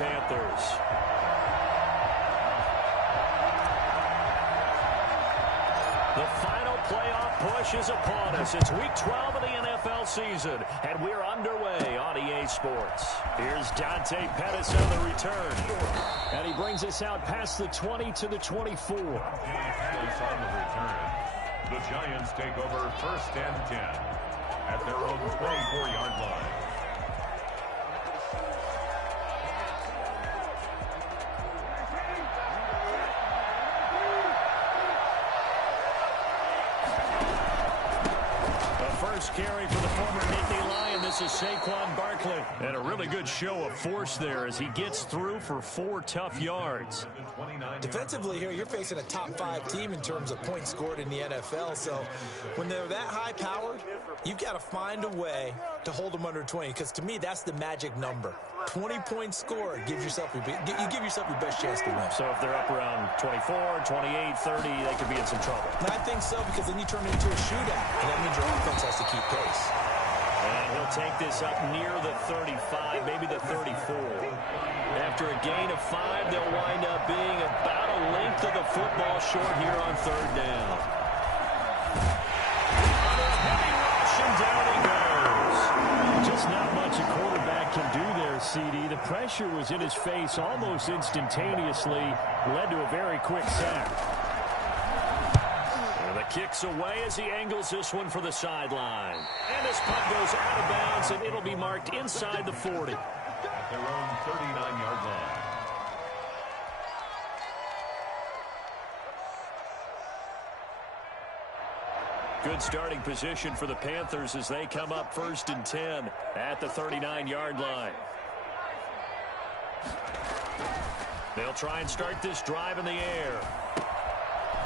Panthers. The final playoff push is upon us. It's Week 12 of the NFL season, and we're underway on EA Sports. Here's Dante Pettis on the return, and he brings us out past the 20 to the 24. Pettis on the return. The Giants take over 1st and 10 at their own 24-yard line. First carry for the former Nittany Lion. This is Saquon Barkley. And a really good show of force there as he gets through for 4 tough yards. Defensively here, you're facing a top 5 team in terms of points scored in the NFL. So when they're that high-powered, you've got to find a way to hold them under 20. Because to me, that's the magic number. 20 points scored. You give yourself your best chance to win. So if they're up around 24, 28, 30, they could be in some trouble. And I think so, because then you turn it into a shootout. And that means your offense has to keep pace. And he'll take this up near the 35, maybe the 34. After a gain of 5, they'll wind up being about a length of the football short here on 3rd down. Under a heavy rush, and down he goes. Just not much a quarterback can do there, CD. The pressure was in his face almost instantaneously, led to a very quick sack. The kick's away as he angles this one for the sideline. And this punt goes out of bounds, and it'll be marked inside the 40. At their own 39-yard line. Good starting position for the Panthers as they come up 1st and 10 at the 39-yard line. They'll try and start this drive in the air.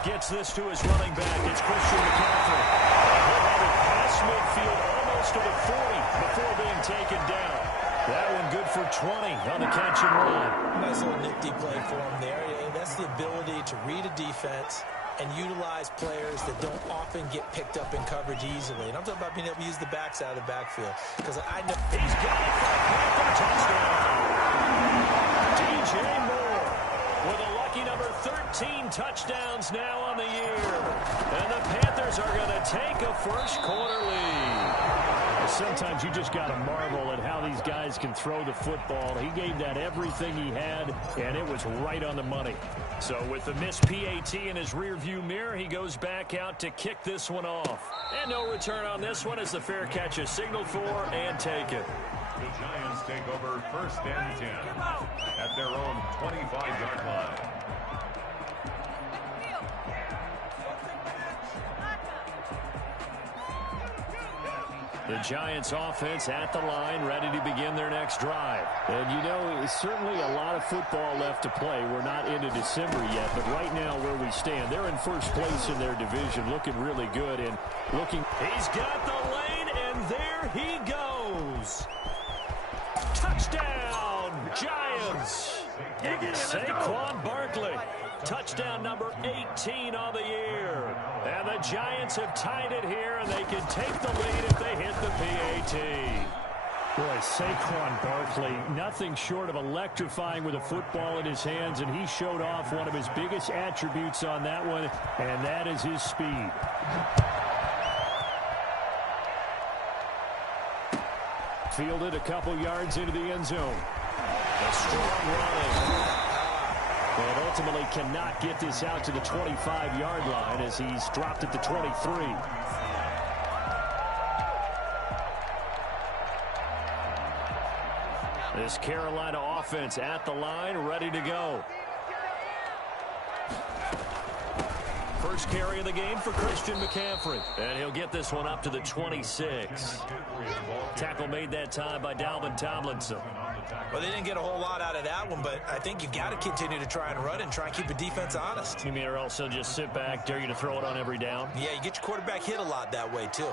Gets this to his running back. It's Christian McCaffrey. He'll have it past midfield almost to the 40 before being taken down. That one good for 20 on the catch and run. Nice little nifty play for him there. That's the ability to read a defense and utilize players that don't often get picked up in coverage easily. And I'm talking about being able to use the backside of the backfield. Because I know he's got it for a Panther touchdown. DJ Moore with a lucky number 13 touchdowns now on the year. And the Panthers are going to take a first-quarter lead. Sometimes you just got to marvel at how these guys can throw the football. He gave that everything he had, and it was right on the money. So with the missed PAT in his rearview mirror, he goes back out to kick this one off. And no return on this one as the fair catch is signaled for and taken. The Giants take over 1st and 10 at their own 25-yard line. The Giants offense at the line, ready to begin their next drive. And you know, it's certainly a lot of football left to play. We're not into December yet, but right now where we stand, they're in first place in their division, looking really good and looking. He's got the lane, and there he goes. Touchdown, Giants. Saquon Barkley. Touchdown number 18 on the year. And the Giants have tied it here, and they can take the lead if they hit the PAT. Boy, Saquon Barkley, nothing short of electrifying with a football in his hands, and he showed off one of his biggest attributes on that one, and that is his speed. Fielded a couple yards into the end zone. A strong running. And ultimately cannot get this out to the 25-yard line as he's dropped at the 23. This Carolina offense at the line, ready to go. First carry of the game for Christian McCaffrey. And he'll get this one up to the 26. Tackle made that time by Dalvin Tomlinson. Well, they didn't get a whole lot out of that one, but I think you got to continue to try and run and try and keep the defense honest. You mean or also just sit back, dare you to throw it on every down? Yeah, you get your quarterback hit a lot that way, too.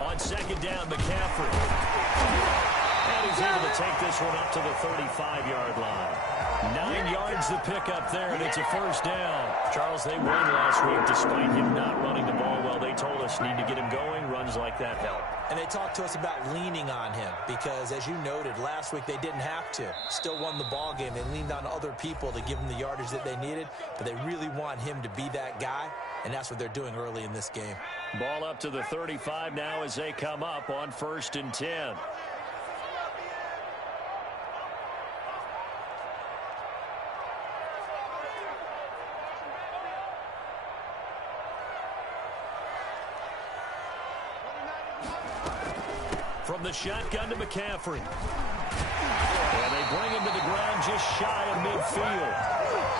On 2nd down, McCaffrey. And he's able to take this one up to the 35-yard line. 9 yards to pick up there, and it's a first down. Charles, they won last week despite him not running the ball well. They told us need to get him going. Runs like that help. And they talked to us about leaning on him because, as you noted, last week they didn't have to. Still won the ball game. They leaned on other people to give them the yardage that they needed, but they really want him to be that guy, and that's what they're doing early in this game. Ball up to the 35 now as they come up on 1st and 10. From the shotgun to McCaffrey. And they bring him to the ground just shy of midfield.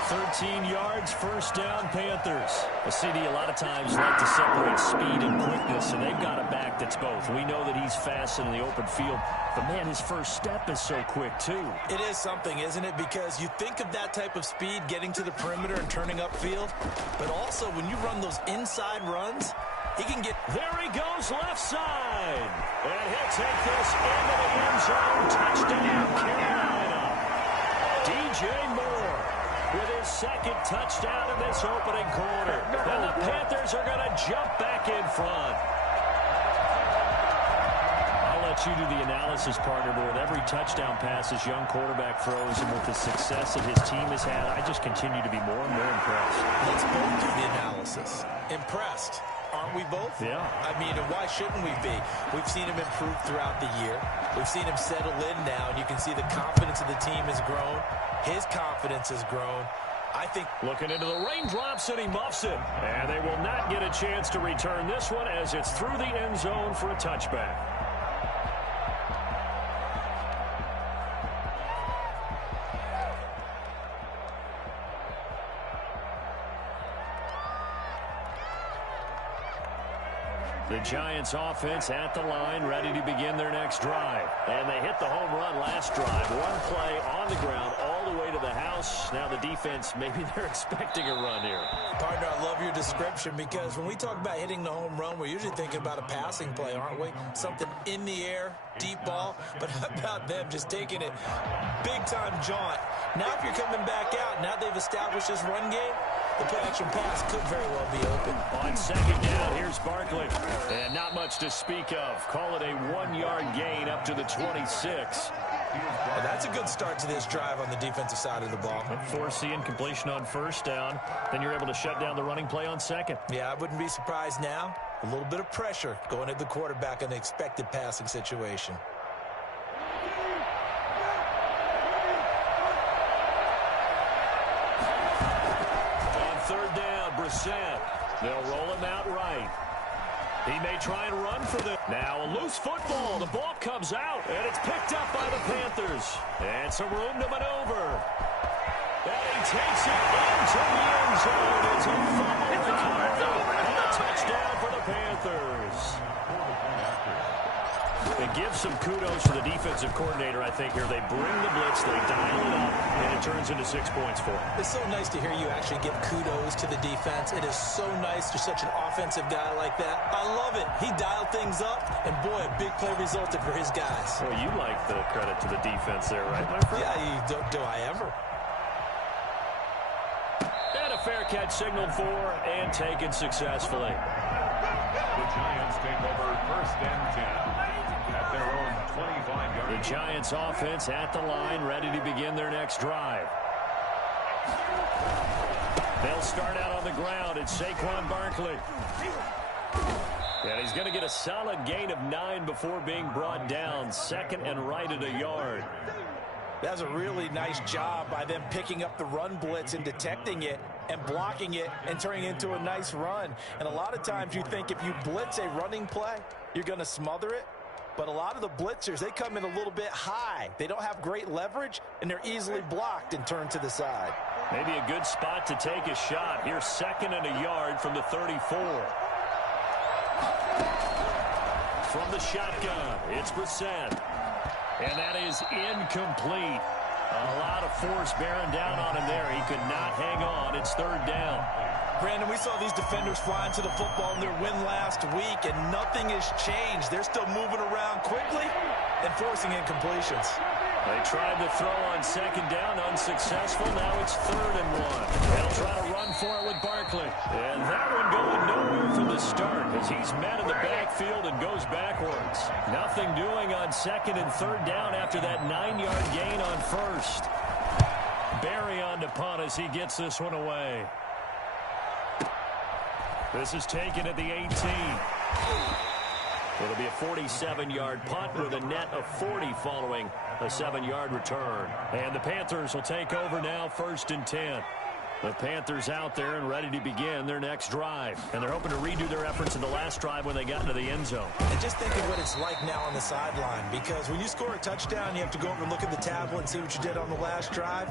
13 yards, 1st down, Panthers. A CD a lot of times like to separate speed and quickness, and they've got a back that's both. We know that he's fast in the open field, but, man, his first step is so quick, too. It is something, isn't it? Because you think of that type of speed getting to the perimeter and turning upfield, but also when you run those inside runs, he can get... There he goes, left side. And he'll take this into the end zone. Touchdown, Carolina. DJ Moore with his 2nd touchdown in this opening quarter. And the Panthers are going to jump back in front. I'll let you do the analysis, partner, but with every touchdown pass this young quarterback throws and with the success that his team has had, I just continue to be more and more impressed. Let's both do the analysis. Impressed. Aren't we both? Yeah. I mean, and why shouldn't we be? We've seen him improve throughout the year. We've seen him settle in now, and you can see the confidence of the team has grown. His confidence has grown. I think... Looking into the raindrops, and he muffs it. And they will not get a chance to return this one as it's through the end zone for a touchback. The Giants offense at the line, ready to begin their next drive. And they hit the home run last drive. One play on the ground all the way to the house. Now the defense, maybe they're expecting a run here. Partner, I love your description because when we talk about hitting the home run, we're usually thinking about a passing play, aren't we? Something in the air, deep ball. But how about them just taking it big-time jaunt? Now if you're coming back out, now they've established this run game, the play-action pass could very well be open. On 2nd down, here's Barkley. And not much to speak of. Call it a 1-yard gain up to the 26. Well, that's a good start to this drive on the defensive side of the ball. Force the incompletion on 1st down. Then you're able to shut down the running play on 2nd. Yeah, I wouldn't be surprised now. A little bit of pressure going at the quarterback in an expected passing situation. On 3rd down, Brissett. They'll roll him out right. He may try and run for them. Now a loose football. The ball comes out, and it's picked up by the Panthers. And some room to maneuver. And he takes it into the end zone. It's a fumble recovery. And a touchdown for the Panthers. It gives some kudos to the defensive coordinator, I think, here. They bring the blitz, they dial it up, and it turns into 6 points for them. It's so nice to hear you actually give kudos to the defense. It is so nice to such an offensive guy like that. I love it. He dialed things up, and boy, a big play resulted for his guys. Well, you like the credit to the defense there, right, my friend? Yeah, do I ever? And a fair catch signaled for and taken successfully. The Giants take over 1st and 10. At their own 25-yard. The Giants offense at the line, ready to begin their next drive. They'll start out on the ground. It's Saquon Barkley. And he's going to get a solid gain of 9 before being brought down. 2nd and right at a yard. That's a really nice job by them picking up the run blitz and detecting it and blocking it and turning it into a nice run. And a lot of times you think if you blitz a running play, you're going to smother it. But a lot of the blitzers, they come in a little bit high. They don't have great leverage, and they're easily blocked and turned to the side. Maybe a good spot to take a shot. Here's 2nd and a yard from the 34. From the shotgun, it's Brissett. And that is incomplete. A lot of force bearing down on him there. He could not hang on. It's 3rd down. Brandon, we saw these defenders flying to the football in their win last week, and nothing has changed. They're still moving around quickly and forcing incompletions. They tried to throw on second down, unsuccessful. Now it's 3rd and 1. They'll try to run for it with Barkley. And that one going nowhere from the start as he's met in the backfield and goes backwards. Nothing doing on 2nd and 3rd down after that 9-yard gain on 1st. Barry on to punt as he gets this one away. This is taken at the 18. It'll be a 47-yard punt with a net of 40 following a 7-yard return. And the Panthers will take over now, 1st and 10. The Panthers out there and ready to begin their next drive. And they're hoping to redo their efforts in the last drive when they got into the end zone. And just think of what it's like now on the sideline, because when you score a touchdown, you have to go over and look at the tablet and see what you did on the last drive.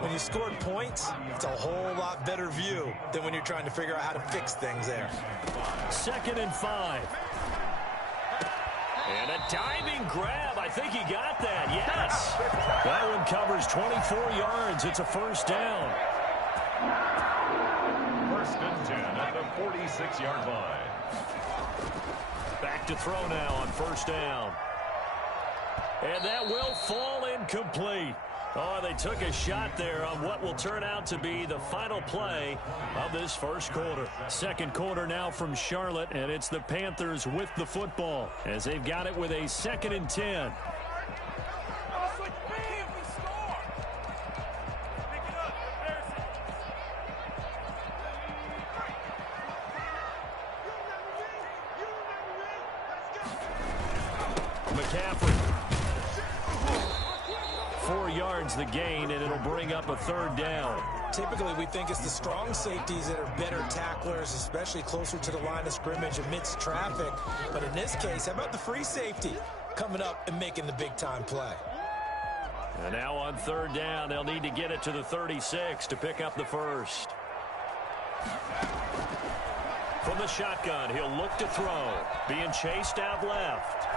When you scored points, it's a whole lot better view than when you're trying to figure out how to fix things there. 2nd and 5. And a diving grab. I think he got that. Yes. That one covers 24 yards. It's a 1st down. 1st and 10 at the 46-yard line. Back to throw now on 1st down. And that will fall incomplete. Oh, they took a shot there on what will turn out to be the final play of this 1st quarter. 2nd quarter now from Charlotte, and it's the Panthers with the football as they've got it with a 2nd and 10. McCaffrey. 4 yards the gain, and it'll bring up a 3rd down. Typically, we think it's the strong safeties that are better tacklers, especially closer to the line of scrimmage amidst traffic. But in this case, how about the free safety coming up and making the big-time play? And now on 3rd down, they'll need to get it to the 36 to pick up the 1st. From the shotgun, he'll look to throw. Being chased out left.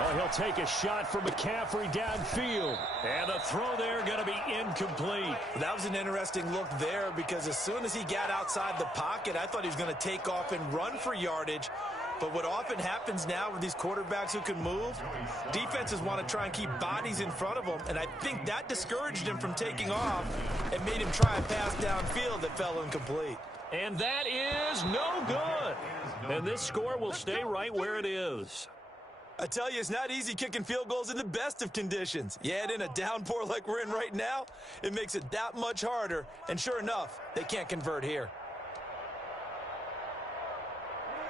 Oh, he'll take a shot from McCaffrey downfield. And the throw there going to be incomplete. That was an interesting look there because as soon as he got outside the pocket, I thought he was going to take off and run for yardage. But what often happens now with these quarterbacks who can move, defenses want to try and keep bodies in front of them. And I think that discouraged him from taking off and made him try a pass downfield that fell incomplete. And that is no good. And this score will stay right where it is. I tell you, it's not easy kicking field goals in the best of conditions. Yet in a downpour like we're in right now, it makes it that much harder. And sure enough, they can't convert here.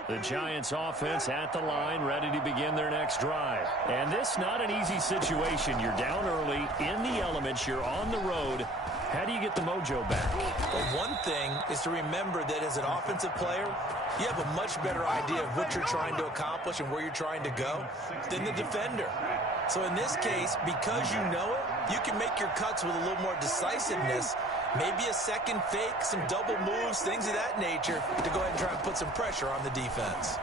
The Giants offense at the line, ready to begin their next drive. And this not an easy situation. You're down early, in the elements, you're on the road. How do you get the mojo back? Well, one thing is to remember that as an offensive player, you have a much better idea of what you're trying to accomplish and where you're trying to go than the defender. So in this case, because you know it, you can make your cuts with a little more decisiveness, maybe a second fake, some double moves, things of that nature, to go ahead and try and put some pressure on the defense.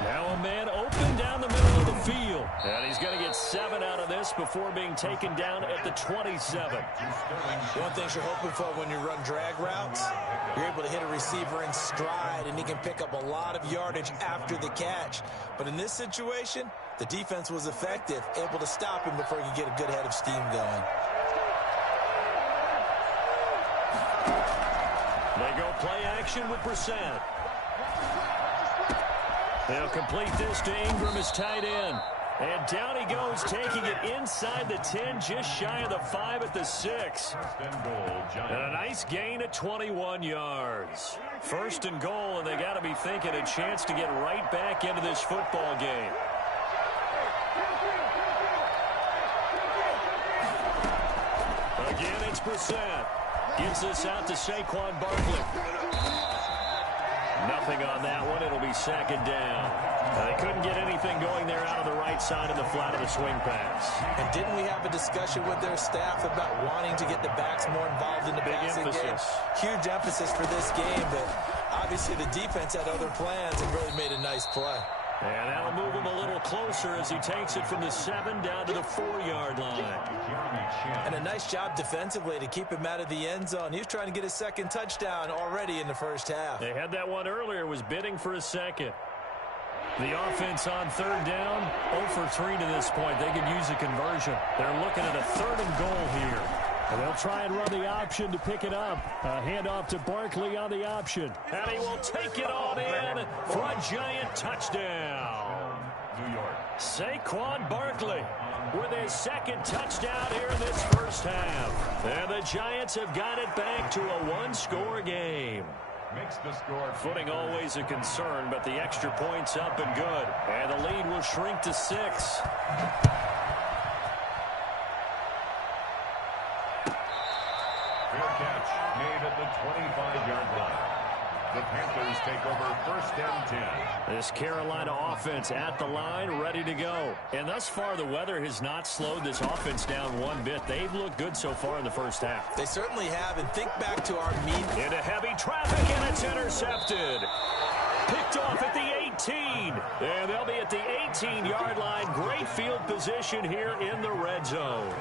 Now a man open down the middle of the field. And he's going to get 7 out of this before being taken down at the 27. One thing you're hoping for when you run drag routes, you're able to hit a receiver in stride, and he can pick up a lot of yardage after the catch. But in this situation, the defense was effective, able to stop him before he could get a good head of steam going. They go play action with Brissett. They'll complete this to Ingram as tight end. And down he goes, taking it inside the 10, just shy of the 5 at the 6. And a nice gain at 21 yards. 1st and goal, and they got to be thinking a chance to get right back into this football game. Again, it's Brissett. Gives this out to Saquon Barkley. Nothing on that one. It'll be 2nd down. They couldn't get anything going there out of the right side of the flat of the swing pass. And didn't we have a discussion with their staff about wanting to get the backs more involved in the passing game? Huge emphasis for this game, but obviously the defense had other plans and really made a nice play. And that'll move him a little closer as he takes it from the 7 down to the 4-yard line. And a nice job defensively to keep him out of the end zone. He was trying to get his 2nd touchdown already in the 1st half. They had that one earlier, was bidding for a 2nd. The offense on third down, 0 for 3 to this point. They could use a conversion. They're looking at a 3rd and goal here. And they'll try and run the option to pick it up. A handoff to Barkley on the option. And he will take it on in for a Giant touchdown. New York. Saquon Barkley with his 2nd touchdown here in this first half. And the Giants have got it back to a 1-score game. Makes the score. Footing always a concern, but the extra point's up and good. And the lead will shrink to 6. Fair catch made at the 25-yard line. The Panthers take over 1st and 10. This Carolina offense at the line, ready to go. And thus far, the weather has not slowed this offense down one bit. They've looked good so far in the first half. They certainly have, and think back to our meet. Into heavy traffic, and it's intercepted. Picked off at the 18. And they'll be at the 18-yard line. Great field position here in the red zone.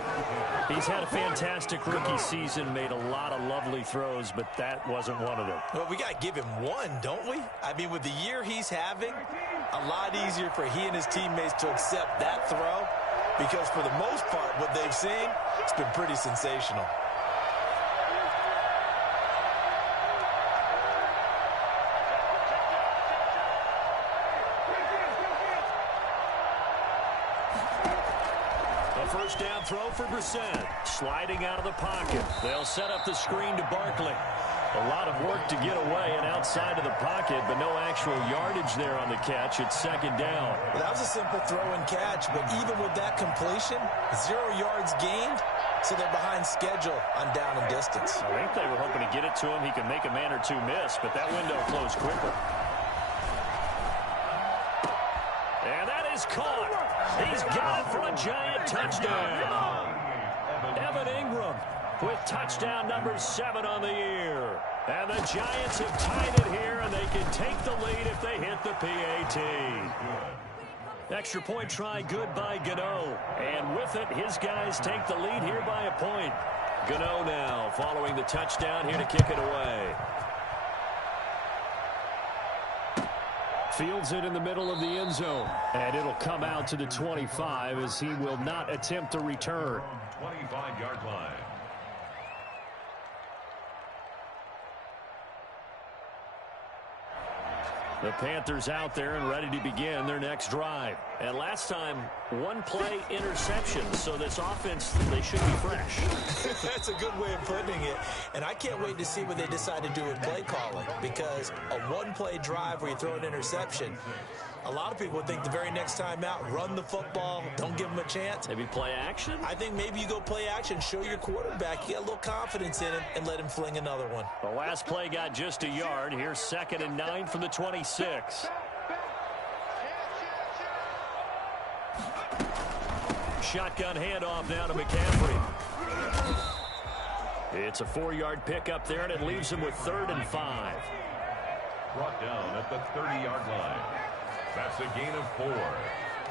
He's had a fantastic rookie season, made a lot of lovely throws, but that wasn't one of them. Well, we got to give him one, don't we? I mean, with the year he's having, a lot easier for he and his teammates to accept that throw because for the most part, what they've seen, it's been pretty sensational. First down throw for Brissett. Sliding out of the pocket. They'll set up the screen to Barkley. A lot of work to get away and outside of the pocket, but no actual yardage there on the catch. It's 2nd down. Well, that was a simple throw and catch, but even with that completion, 0 yards gained, so they're behind schedule on down and distance. I think they were hoping to get it to him. He could make a man or two miss, but that window closed quickly. And that is caught. He's got it for a Giant touchdown. Evan Ingram with touchdown number 7 on the year. And the Giants have tied it here, and they can take the lead if they hit the PAT. Extra point try good by Gano. And with it, his guys take the lead here by a point. Gano now following the touchdown here to kick it away. Fields it in the middle of the end zone. And it'll come out to the 25 as he will not attempt a return. 25-yard line. The Panthers out there and ready to begin their next drive. And last time, 1-play interception. So this offense, they should be fresh. That's a good way of putting it. And I can't wait to see what they decide to do with play calling. Because a 1-play drive where you throw an interception, a lot of people would think the very next time out, run the football, don't give them a chance. Maybe play action? I think maybe you go play action, show your quarterback, you got a little confidence in him, and let him fling another one. The last play got just a yard. Here's 2nd and 9 from the 26. Shotgun handoff now to McCaffrey. It's a 4-yard pickup there, and it leaves him with 3rd and 5. Brought down at the 30-yard line. That's a gain of 4.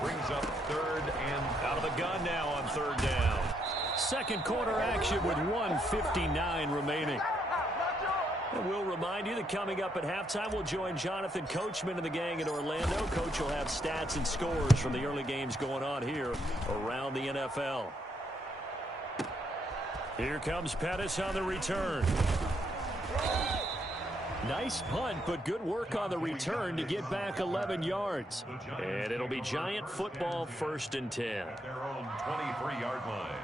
Brings up 3rd and out of the gun now on 3rd down. Second quarter action with 1:59 remaining. And we'll remind you that coming up at halftime, we'll join Jonathan Coachman and the gang in Orlando. Coach will have stats and scores from the early games going on here around the NFL. Here comes Pettis on the return. Nice punt, but good work on the return to get back 11 yards. And it'll be Giant football 1st and 10. at their own 23-yard line.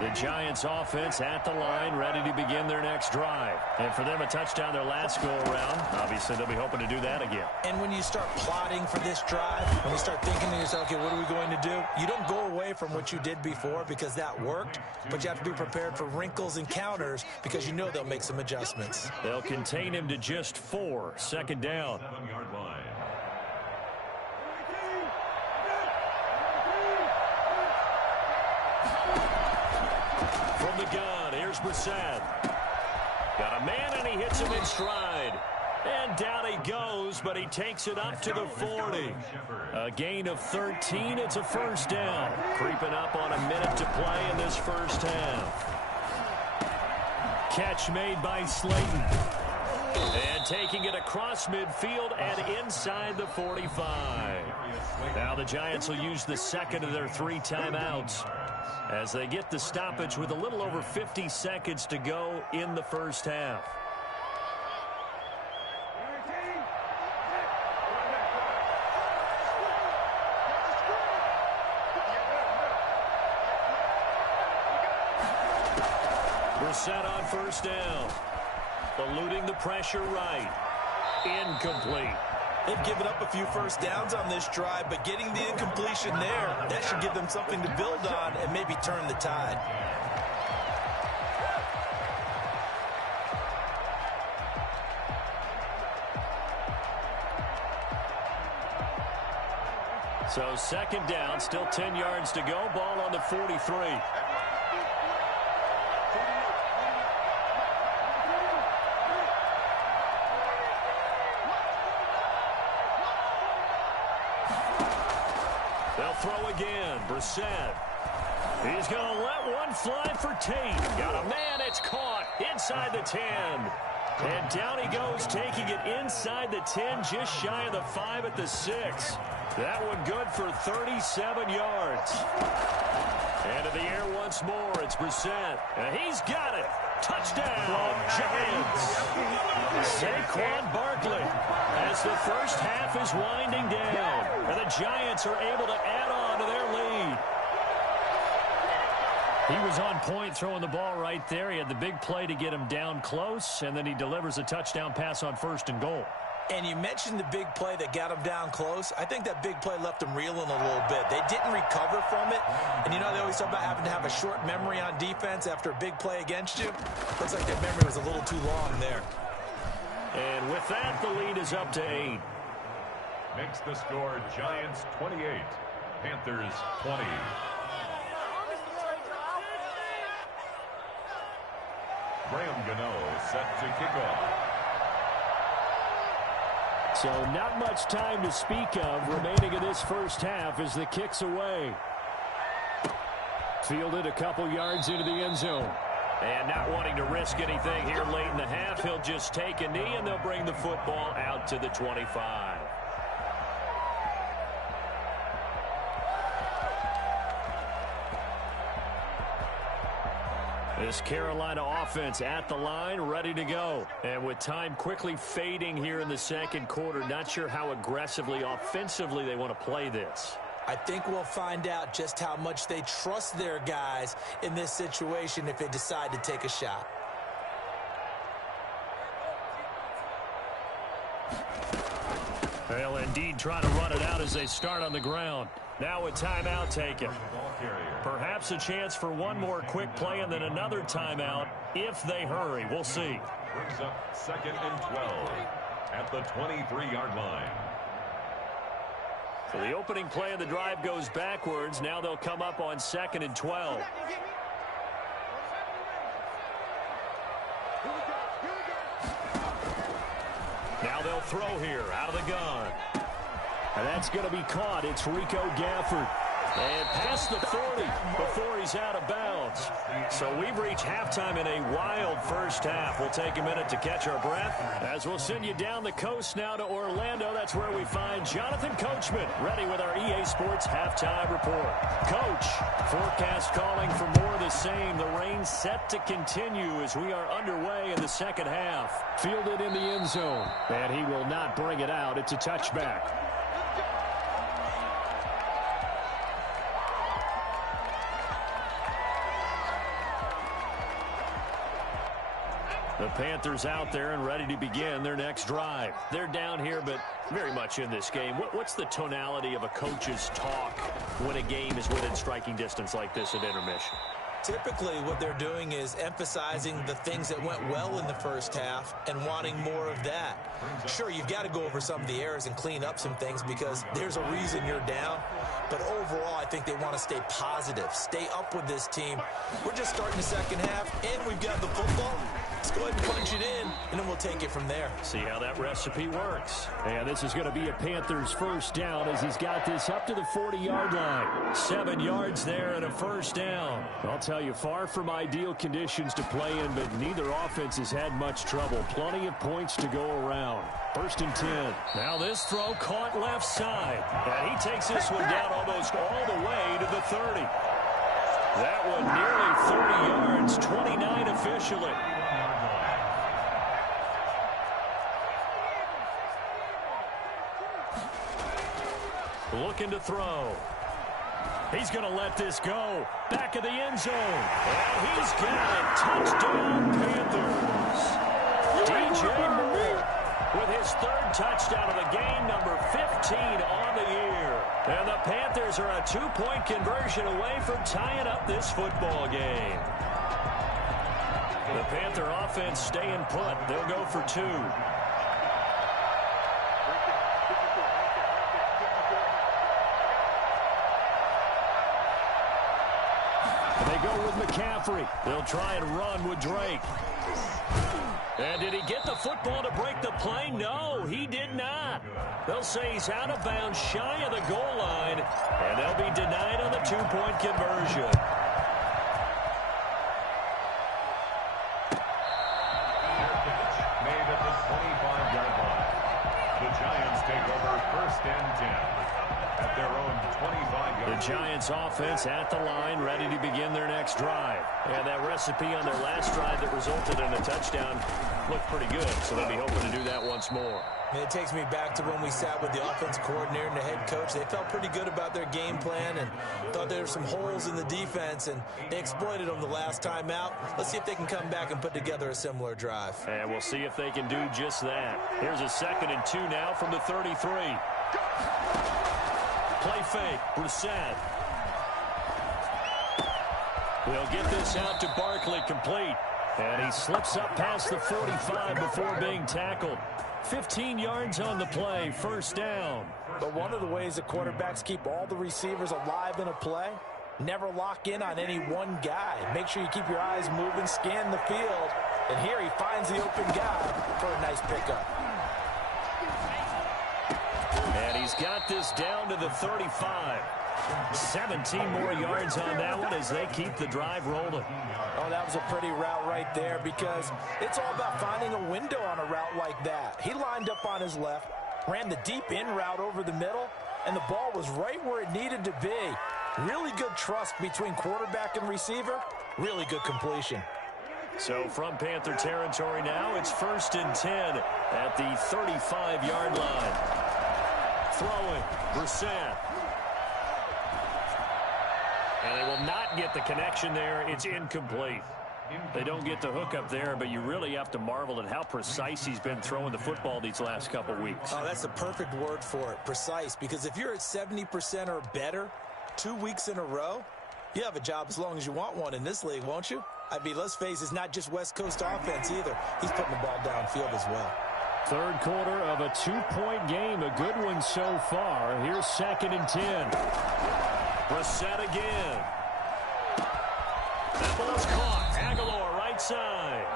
The Giants offense at the line, ready to begin their next drive. And for them, a touchdown their last go-around. Obviously, they'll be hoping to do that again. And when you start plotting for this drive, when you start thinking to yourself, okay, what are we going to do? You don't go away from what you did before because that worked, but you have to be prepared for wrinkles and counters because you know they'll make some adjustments. They'll contain him to just 4. 2nd down. 7-yard line. From the gun, here's Brissett. Got a man, and he hits him in stride. And down he goes, but he takes it up to the 40. A gain of 13. It's a 1st down. Creeping up on a minute to play in this first half. Catch made by Slayton. And taking it across midfield and inside the 45. Now the Giants will use the second of their 3 timeouts as they get the stoppage with a little over 50 seconds to go in the first half. Brissett on first down. Eluding the pressure right. Incomplete. They've given up a few first downs on this drive, but getting the incompletion there, that should give them something to build on and maybe turn the tide. So second down, still 10 yards to go. Ball on the 43. They'll throw again. Brissett. He's going to let one fly for Tate. Got a man. It's caught inside the 10. And down he goes, taking it inside the 10, just shy of the 5 at the 6. That one good for 37 yards. And in the air once more, it's Brissett. And he's got it. Touchdown, Giants. Saquon Barkley as the first half is winding down. And the Giants are able to add on to their lead. He was on point throwing the ball right there. He had the big play to get him down close, and then he delivers a touchdown pass on 1st and goal. And you mentioned the big play that got him down close. I think that big play left him reeling a little bit. They didn't recover from it. And, you know, they always talk about having to have a short memory on defense after a big play against you. Looks like their memory was a little too long there. And with that, the lead is up to 8. Makes the score Giants 28, Panthers 20. Graham Gano set to kick off. So not much time to speak of remaining in this first half as the kick's away. Fielded a couple yards into the end zone. And not wanting to risk anything here late in the half, he'll just take a knee and they'll bring the football out to the 25. This Carolina offense at the line, ready to go. And with time quickly fading here in the second quarter, not sure how aggressively, offensively they want to play this. I think we'll find out just how much they trust their guys in this situation if they decide to take a shot. They'll indeed try to run it out as they start on the ground. Now a timeout taken. Perhaps a chance for one more quick play and then another timeout if they hurry. We'll see. Brings up 2nd and 12 at the 23-yard line. So the opening play of the drive goes backwards. Now they'll come up on 2nd and 12. Now they'll throw here out of the gun. And that's going to be caught. It's Rico Gafford. And past the 40 before he's out of bounds. So we've reached halftime in a wild first half. We'll take a minute to catch our breath as we'll send you down the coast now to Orlando. That's where we find Jonathan Coachman ready with our EA Sports halftime report. Coach, forecast calling for more of the same. The rain set to continue as we are underway in the second half. Fielded in the end zone. And he will not bring it out. It's a touchback. The Panthers out there and ready to begin their next drive. They're down here, but very much in this game. What's the tonality of a coach's talk when a game is within striking distance like this at intermission? Typically, what they're doing is emphasizing the things that went well in the first half and wanting more of that. Sure, you've got to go over some of the errors and clean up some things because there's a reason you're down. But overall, I think they want to stay positive, stay up with this team. We're just starting the second half, and we've got the football. Let's go ahead and punch it in, and then we'll take it from there. See how that recipe works. And this is going to be a Panthers first down as he's got this up to the 40-yard line. 7 yards there and a first down. I'll tell you, far from ideal conditions to play in, but neither offense has had much trouble. Plenty of points to go around. First and 10. Now this throw caught left side. And he takes this one down almost all the way to the 30. That one nearly 30 yards, 29 officially. Looking to throw. He's going to let this go. Back of the end zone. And he's got it. Touchdown, Panthers. DJ Moore with his 3rd touchdown of the game, number 15 on the year. And the Panthers are a 2-point conversion away from tying up this football game. The Panther offense staying put. They'll go for 2. They go with McCaffrey. They'll try and run with Drake. And did he get the football to break the play? No, he did not. They'll say he's out of bounds, shy of the goal line, and they'll be denied on the 2-point conversion. Made at the 25-yard line. The Giants take over first and 10. At their own 25-yard line. The Giants offense at the line, ready to begin their next drive. And that recipe on their last drive that resulted in a touchdown looked pretty good, so they'll be hoping to do that once more. And it takes me back to when we sat with the offense coordinator and the head coach. They felt pretty good about their game plan and thought there were some holes in the defense, and they exploited them the last time out. Let's see if they can come back and put together a similar drive. And we'll see if they can do just that. Here's a 2nd and 2 now from the 33. Play fake, Brissett. They'll get this out to Barkley, complete. And he slips up past the 45 before being tackled. 15 yards on the play, first down. But one of the ways that quarterbacks keep all the receivers alive in a play, never lock in on any one guy. Make sure you keep your eyes moving, scan the field. And here he finds the open guy for a nice pickup. And he's got this down to the 35. 17 more yards on that one as they keep the drive rolling. Oh, that was a pretty route right there, because it's all about finding a window on a route like that. He lined up on his left, ran the deep in route over the middle, and the ball was right where it needed to be. Really good trust between quarterback and receiver. Really good completion. So from Panther territory now, it's 1st and 10 at the 35-yard line. Throwing, Brissett. And they will not get the connection there. It's incomplete. They don't get the hook up there, but you really have to marvel at how precise he's been throwing the football these last couple weeks. Oh, that's the perfect word for it, precise, because if you're at 70% or better 2 weeks in a row, you have a job as long as you want one in this league, won't you? I mean, let's face it, it's not just West Coast offense either. He's putting the ball downfield as well. 3rd quarter of a 2-point game, a good one so far. Here's 2nd and 10. Brissett again. That ball's caught. Aguilar right side.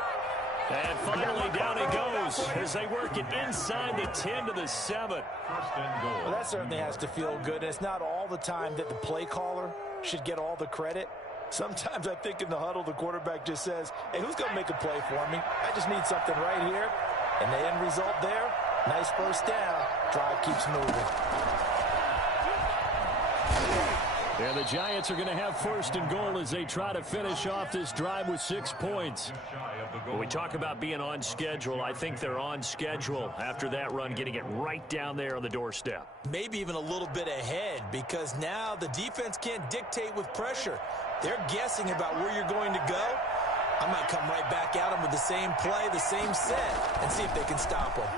And finally down he goes as they work it inside the 10 to the 7. Well, that certainly has to feel good. It's not all the time that the play caller should get all the credit. Sometimes I think in the huddle, the quarterback just says, hey, who's going to make a play for me? I just need something right here. And the end result there, nice first down. Drive keeps moving. And the Giants are going to have 1st and goal as they try to finish off this drive with 6 points. When we talk about being on schedule, I think they're on schedule after that run, getting it right down there on the doorstep. Maybe even a little bit ahead, because now the defense can't dictate with pressure. They're guessing about where you're going to go. I might come right back at them with the same play, the same set, and see if they can stop them.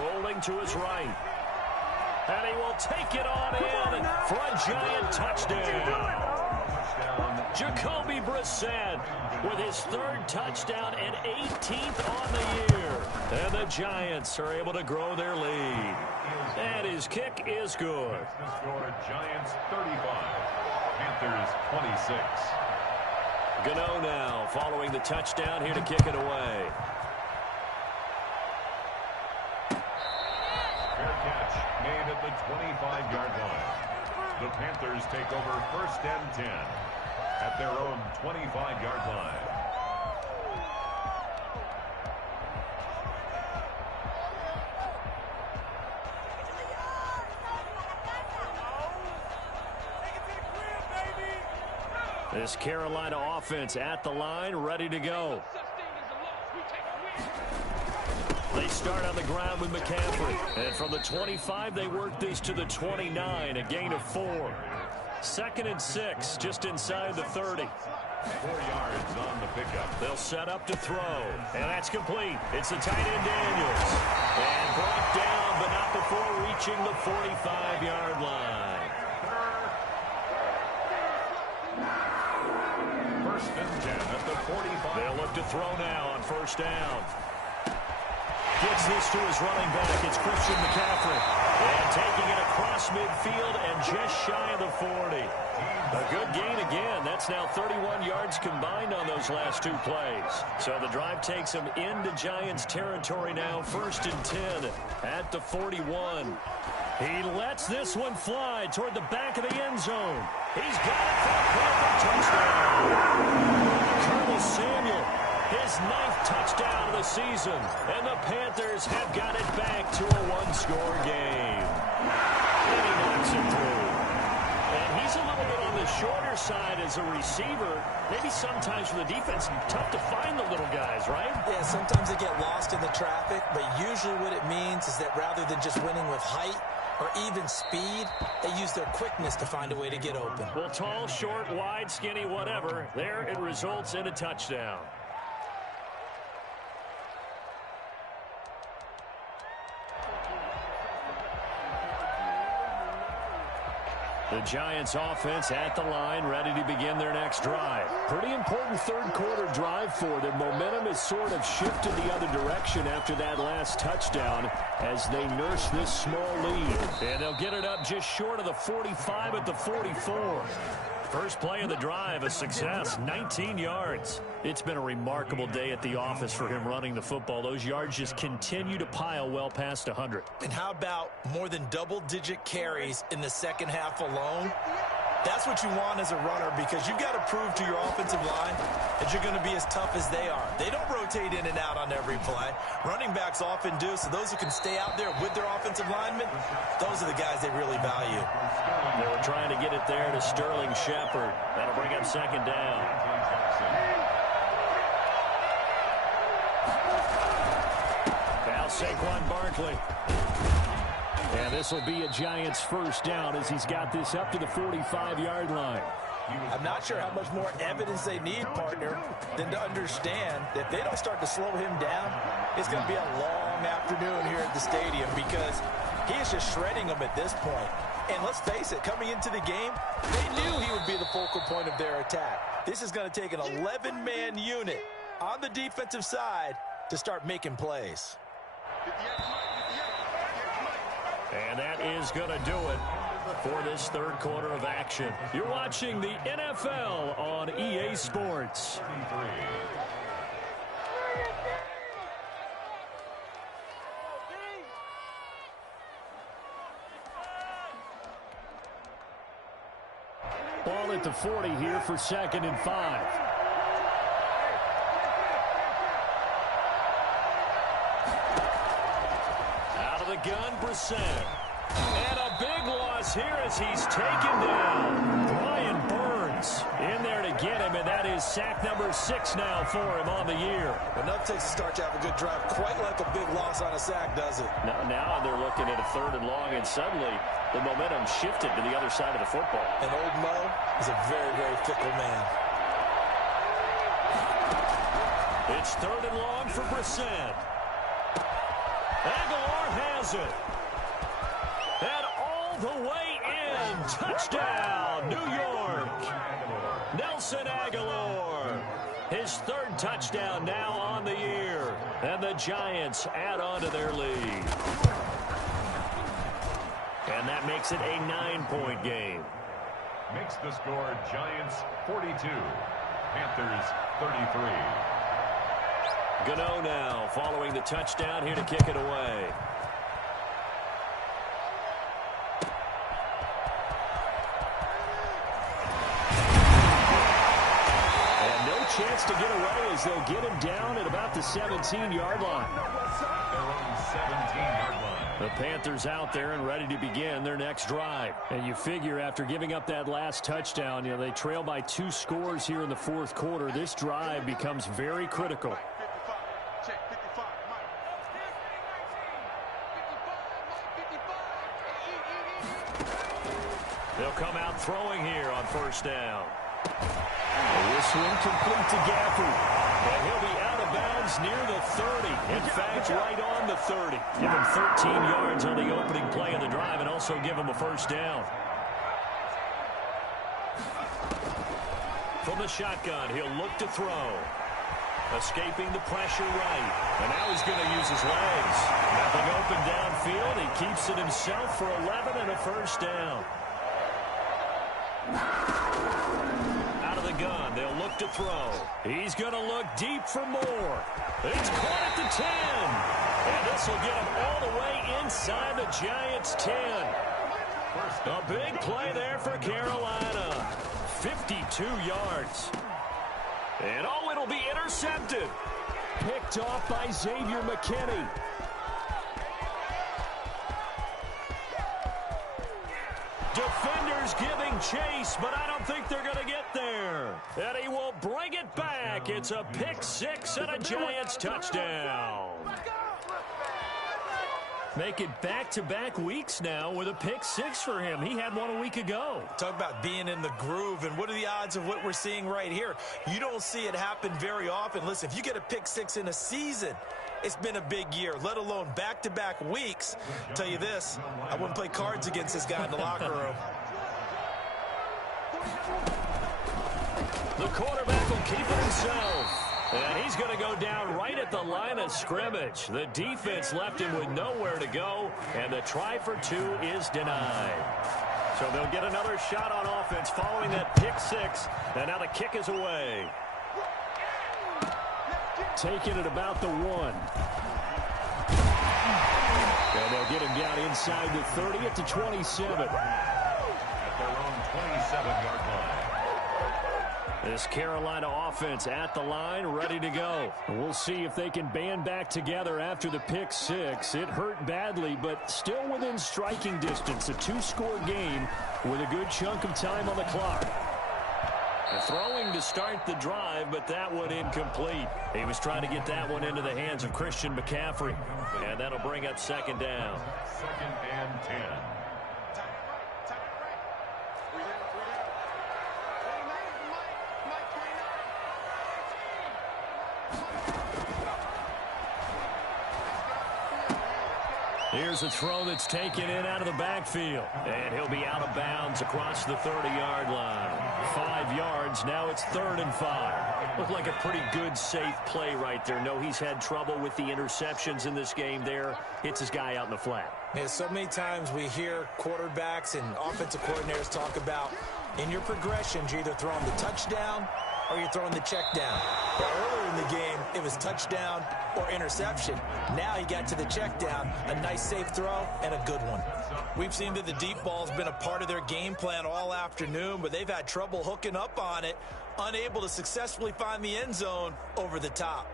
Rolling to his right. And he will take it on in for a Giant touchdown. Jacoby Brissett with his 3rd touchdown and 18th on the year. And the Giants are able to grow their lead. And his kick is good. Score Giants 35, Panthers 26. Gano now following the touchdown here to kick it away. Fair catch made at the 25-yard line. The Panthers take over 1st and 10 at their own 25-yard line. This Carolina offense at the line, ready to go. They start on the ground with McCaffrey. And from the 25, they work this to the 29, a gain of 4. 2nd and 6, just inside the 30. 4 yards on the pickup. They'll set up to throw. And that's complete. It's the tight end Daniels. And brought down, but not before reaching the 45-yard line. 1st and 10 at the 45. They'll look to throw now on 1st down. Gets this to his running back. It's Christian McCaffrey. And taking it across midfield and just shy of the 40. A good gain again. That's now 31 yards combined on those last 2 plays. So the drive takes him into Giants territory now. 1st and 10 at the 41. He lets this one fly toward the back of the end zone. He's got it for a Panther touchdown. Colonel Samuel, his 9th touchdown of the season. And the Panthers have got it back to a 1-score game. And he knocks it through. And he's a little bit on the shorter side as a receiver. Maybe sometimes for the defense, tough to find the little guys, right? Yeah, sometimes they get lost in the traffic, but usually what it means is that rather than just winning with height or even speed, they use their quickness to find a way to get open. Well, tall, short, wide, skinny, whatever, there it results in a touchdown. The Giants offense at the line, ready to begin their next drive. Pretty important 3rd quarter drive for them. Momentum has sort of shifted the other direction after that last touchdown as they nurse this small lead. And they'll get it up just short of the 45 at the 44. First play of the drive, a success, 19 yards. It's been a remarkable day at the office for him running the football. Those yards just continue to pile well past 100. And how about more than double-digit carries in the second half alone? That's what you want as a runner because you've got to prove to your offensive line that you're going to be as tough as they are. They don't rotate in and out on every play. Running backs often do, so those who can stay out there with their offensive linemen, those are the guys they really value. They were trying to get it there to Sterling Shepard. That'll bring up 2nd down. Now Saquon Barkley. And this will be a Giants 1st down as he's got this up to the 45-yard line. I'm not sure how much more evidence they need, partner, than to understand that if they don't start to slow him down, it's going to be a long afternoon here at the stadium because he is just shredding them at this point. And let's face it, coming into the game, they knew he would be the focal point of their attack. This is going to take an 11-man unit on the defensive side to start making plays. And that is going to do it for this 3rd quarter of action. You're watching the NFL on EA Sports. Ball at the 40 here for 2nd and 5. Gun, Brissett. And a big loss here as he's taken down. Brian Burns in there to get him, and that is sack number 6 now for him on the year. Enough takes to start to have a good drive. Quite like a big loss on a sack, does it? Now they're looking at a 3rd and long, and suddenly the momentum shifted to the other side of the football. And old Mo is a very, very fickle man. It's 3rd and long for Brissett. Aguilar has it. And all the way in. Touchdown, New York. Nelson Aguilar. His 3rd touchdown now on the year. And the Giants add on to their lead. And that makes it a 9-point game. Makes the score Giants 42, Panthers 33. Gano now following the touchdown here to kick it away. And no chance to get away as they'll get him down at about the 17-yard line. Their own 17-yard line. The Panthers out there and ready to begin their next drive. And you figure after giving up that last touchdown, they trail by 2 scores here in the fourth quarter. This drive becomes very critical. They'll come out throwing here on first down. This one complete to Gafford. And he'll be out of bounds near the 30. In fact, right on the 30. Give him 13 yards on the opening play of the drive and also give him a first down. From the shotgun, he'll look to throw. Escaping the pressure right. And now he's going to use his legs. Nothing open downfield. He keeps it himself for 11 and a first down. Out of the gun, they'll look to throw. He's going to look deep for more. It's caught at the 10. And this will get him all the way inside the Giants' 10. A big play there for Carolina. 52 yards. And it'll be intercepted. Picked off by Xavier McKinney. Defenders giving chase, but I don't think they're going to get there. And he will bring it back. It's a pick six and a Giants touchdown. Make it back-to-back weeks now with a pick six for him. He had one a week ago. Talk about being in the groove, and what are the odds of what we're seeing right here? You don't see it happen very often. Listen, if you get a pick six in a season, it's been a big year, let alone back-to-back weeks. I'll tell you this, I wouldn't play cards against this guy in the locker room. The quarterback will keep it himself. And he's going to go down right at the line of scrimmage. The defense left him with nowhere to go, and the try for two is denied. So they'll get another shot on offense following that pick six, and now the kick is away. Taking it about the 1. And they'll get him down inside the 30 at the 27. At their own 27-yard line. This Carolina offense at the line, ready to go. We'll see if they can band back together after the pick six. It hurt badly, but still within striking distance. A 2-score game with a good chunk of time on the clock. Throwing to start the drive, but that one incomplete. He was trying to get that one into the hands of Christian McCaffrey. And that'll bring up second down. 2nd and 10. Here's a throw that's taken in out of the backfield. And he'll be out of bounds across the 30-yard line. 5 yards, now it's 3rd and 5. Looked like a pretty good, safe play right there. No, he's had trouble with the interceptions in this game there. Hits his guy out in the flat. Yeah, so many times we hear quarterbacks and offensive coordinators talk about in your progressions, you're either throwing the touchdown or you're throwing the check down. Well, earlier in the game, it was touchdown or interception. Now he got to the check down, a nice safe throw and a good one. We've seen that the deep ball's been a part of their game plan all afternoon, but they've had trouble hooking up on it, unable to successfully find the end zone over the top.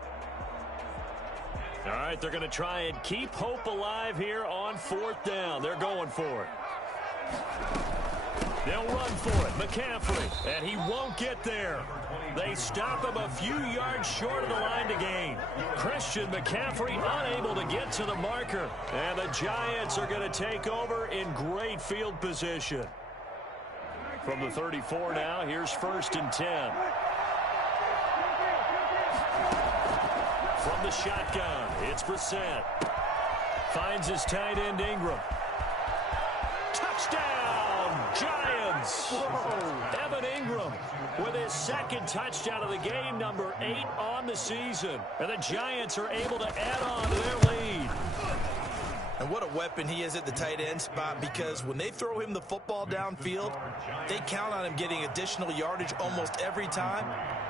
All right, they're going to try and keep hope alive here on 4th down. They're going for it. They'll run for it. McCaffrey, and he won't get there. They stop him a few yards short of the line to gain. Christian McCaffrey unable to get to the marker. And the Giants are going to take over in great field position. From the 34 now, here's 1st and 10. From the shotgun, it's Brissett. Finds his tight end Ingram. Touchdown, Giants! Evan Ingram with his 2nd touchdown of the game, number 8 on the season. And the Giants are able to add on to their lead. And And what a weapon he is at the tight end spot, because when they throw him the football downfield, they count on him getting additional yardage almost every time.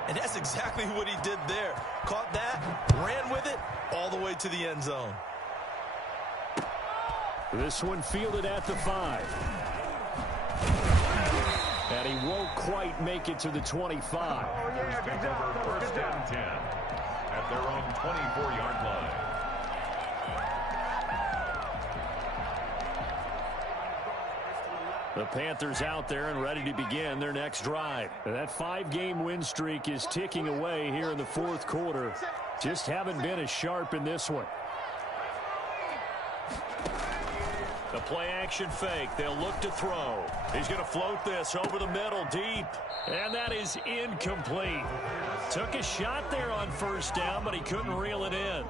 And that's exactly what he did there. Caught that, ran with it, all the way to the end zone. This one fielded at the 5. And he won't quite make it to the 25. Take over first and 10 at their own 24-yard line. The Panthers out there and ready to begin their next drive. And that 5-game win streak is ticking away here in the fourth quarter. Just haven't been as sharp in this one. The play-action fake. They'll look to throw. He's going to float this over the middle, deep. And that is incomplete. Took a shot there on first down, but he couldn't reel it in.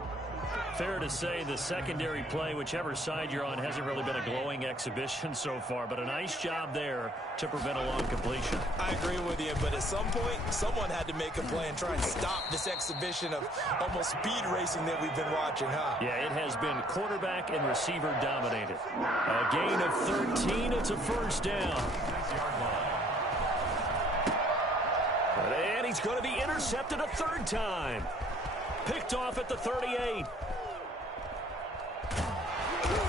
Fair to say the secondary play, whichever side you're on, hasn't really been a glowing exhibition so far, but a nice job there to prevent a long completion. I agree with you, but at some point, someone had to make a play and try and stop this exhibition of almost speed racing that we've been watching, huh? Yeah, it has been quarterback and receiver dominated. A gain of 13, it's a first down. And he's going to be intercepted a third time. Picked off at the 38.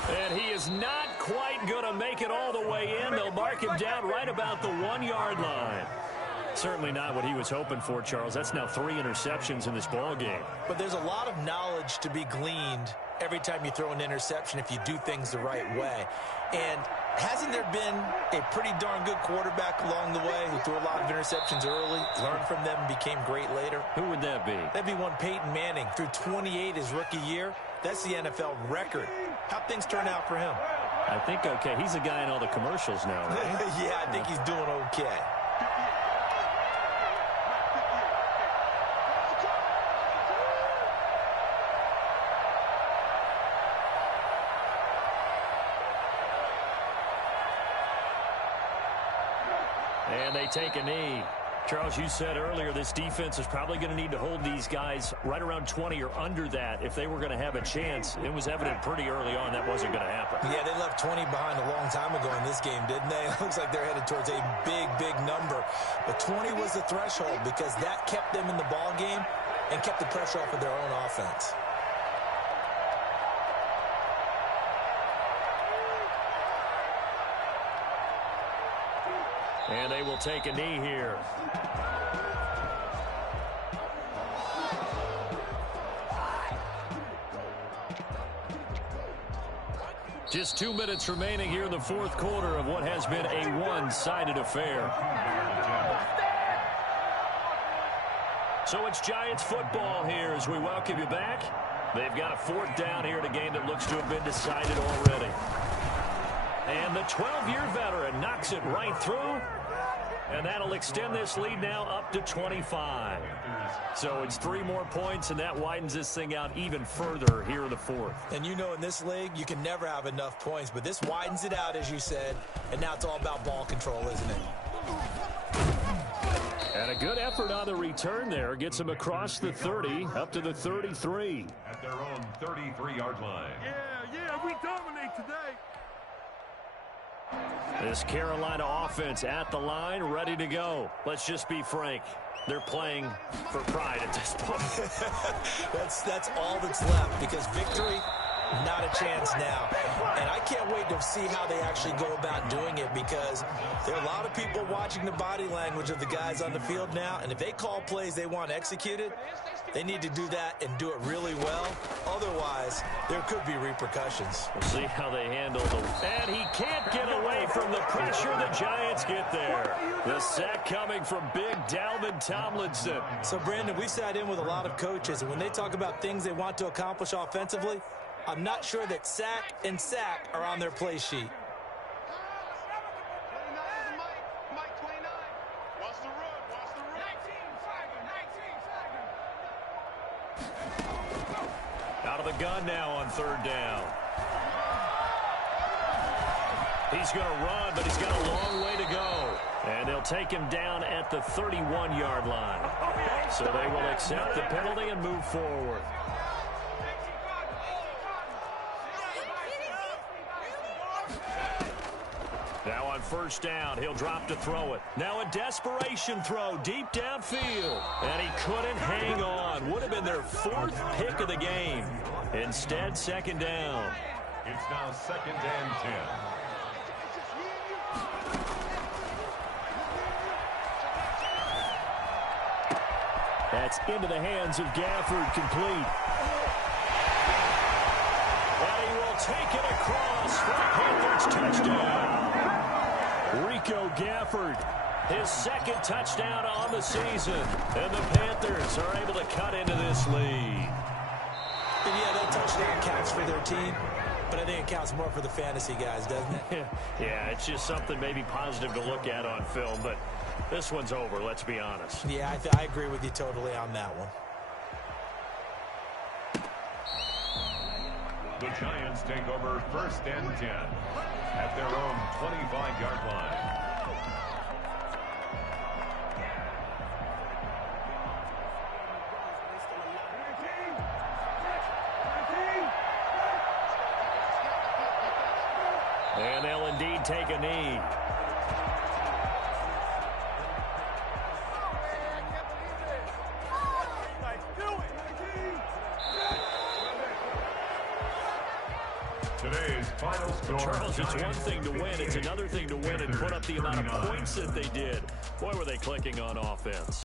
And he is not quite going to make it all the way in. They'll mark him down right about the 1-yard line. Certainly not what he was hoping for, Charles. That's now 3 interceptions in this ball game. But there's a lot of knowledge to be gleaned every time you throw an interception if you do things the right way. And hasn't there been a pretty darn good quarterback along the way who threw a lot of interceptions early, learned from them, and became great later? Who would that be? That'd be one Peyton Manning. Threw 28 his rookie year. That's the NFL record. How'd things turn out for him? I think okay. He's a guy in all the commercials now, right? Yeah, I think he's doing okay. And they take a knee. Charles, you said earlier this defense is probably going to need to hold these guys right around 20 or under that if they were going to have a chance. It was evident pretty early on that wasn't going to happen. Yeah, they left 20 behind a long time ago in this game, didn't they? It looks like they're headed towards a big, big number. But 20 was the threshold because that kept them in the ball game and kept the pressure off of their own offense. And they will take a knee here. Just 2 minutes remaining here in the fourth quarter of what has been a one-sided affair. So it's Giants football here as we welcome you back. They've got a 4th down here in a game that looks to have been decided already. And the 12-year veteran knocks it right through. And that'll extend this lead now up to 25. So it's 3 more points, and that widens this thing out even further here in the fourth. And you know in this league, you can never have enough points, but this widens it out, as you said, and now it's all about ball control, isn't it? And a good effort on the return there. Gets him across the 30, up to the 33. At their own 33-yard line. Yeah, we dominate today. This Carolina offense at the line, ready to go. Let's just be frank. They're playing for pride at this point. That's all that's left, because victory, not a chance now. And I can't wait to see how they actually go about doing it, because there are a lot of people watching the body language of the guys on the field now, and if they call plays they want executed, they need to do that and do it really well. Otherwise, there could be repercussions. We'll see how they handle them. And he can't get away from the pressure. The Giants get there. The sack coming from big Dalvin Tomlinson. So, Brandon, we've sat in with a lot of coaches, and when they talk about things they want to accomplish offensively, I'm not sure that sack and sack are on their play sheet. Out of the gun now on 3rd down. He's going to run, but he's got a long way to go. And they'll take him down at the 31-yard line. So they will accept the penalty and move forward. Now on first down, he'll drop to throw it. Now a desperation throw deep downfield. And he couldn't hang on. Would have been their 4th pick of the game. Instead, second down. It's now 2nd and 10. That's into the hands of Gafford, complete. And he will take it across for the Panthers touchdown. Rico Gafford, his 2nd touchdown on the season. And the Panthers are able to cut into this lead. And yeah, that touchdown counts for their team, but I think it counts more for the fantasy guys, doesn't it? Yeah, it's just something maybe positive to look at on film, but this one's over, let's be honest. Yeah, I agree with you totally on that one. The Giants take over 1st and 10 at their own 25-yard line. And they'll indeed take a knee. Today's final score. Charles, it's one thing to win. It's another thing to win and put up the amount of points that they did. Boy, were they clicking on offense.